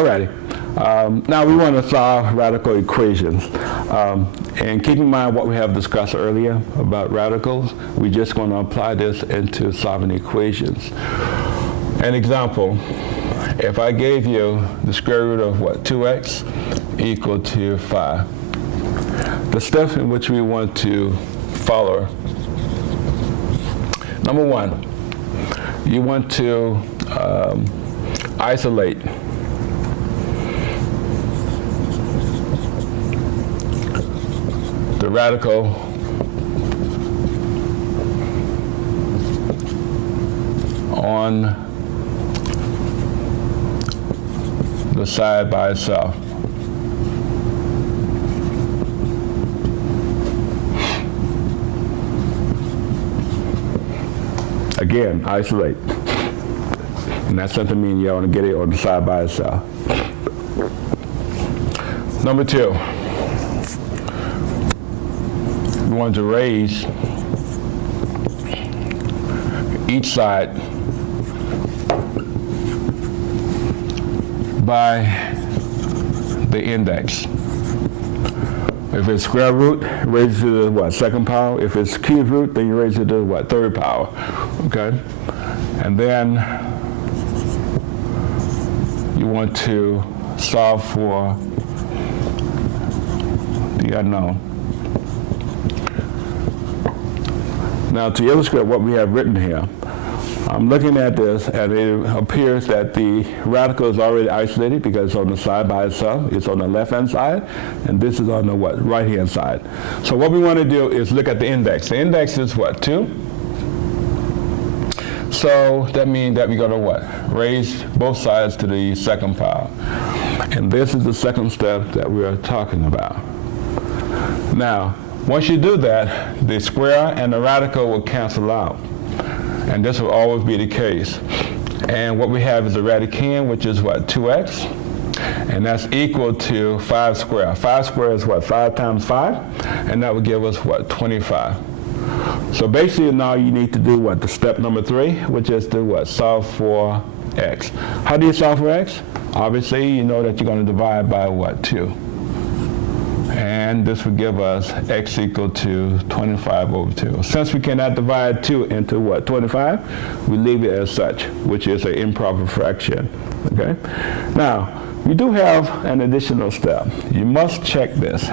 Alrighty. Now we want to solve radical equations. And keep in mind what we have discussed earlier about radicals, we're just going to apply this into solving equations. An example, if I gave you the square root of what, 2x equal to 5. The steps in which we want to follow. Number one, you want to isolate the radical on the side by itself. Again, isolate. And that doesn't mean you want to get it on the side by itself. Number two, we want to raise each side by the index. If it's square root, raise it to the what, second power. If it's cube root, then you raise it to the what, third power. Okay? And then you want to solve for the unknown. Now to illustrate what we have written here, I'm looking at this and it appears that the radical is already isolated because it's on the side by itself. It's on the left-hand side, and this is on the what, right-hand side. So what we want to do is look at the index. The index is what, 2? So that means that we're going to what? Raise both sides to the second power. And this is the second step that we are talking about. Now, once you do that, the square and the radical will cancel out. And this will always be the case. And what we have is a radicand, which is what, 2x? And that's equal to 5 squared. 5 squared is what, 5 times 5? And that would give us what, 25. So basically now you need to do what, the step number 3, which is to what, solve for x. How do you solve for x? Obviously you know that you're going to divide by what, 2. And this would give us x equal to 25 over 2. Since we cannot divide 2 into what, 25, we leave it as such, which is an improper fraction. Okay? Now, we do have an additional step. You must check this.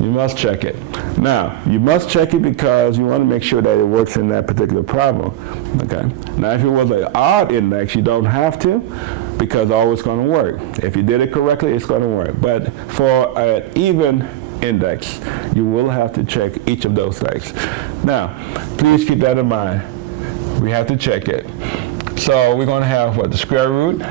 You must check it. Now, you must check it because you want to make sure that it works in that particular problem. Okay? Now, if it was an odd index, you don't have to, because always going to work. If you did it correctly, it's going to work. But for an even index, you will have to check each of those things. Now, please keep that in mind. We have to check it. So we're going to have what, the square root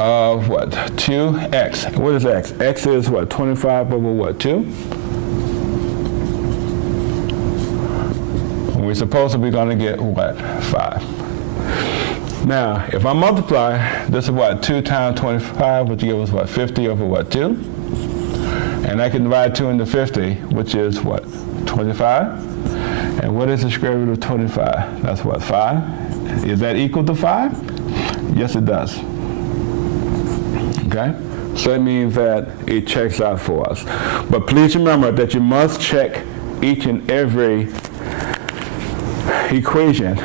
of what, 2x. What is x? X is what, 25 over what, 2? We're supposed to be going to get what, 5. Now, if I multiply, this is what, 2 times 25, which gives us what, 50 over what, 2? And I can divide 2 into 50, which is what, 25? And what is the square root of 25? That's what, 5? Is that equal to 5? Yes, it does. Okay? So it means that it checks out for us. But please remember that you must check each and every equation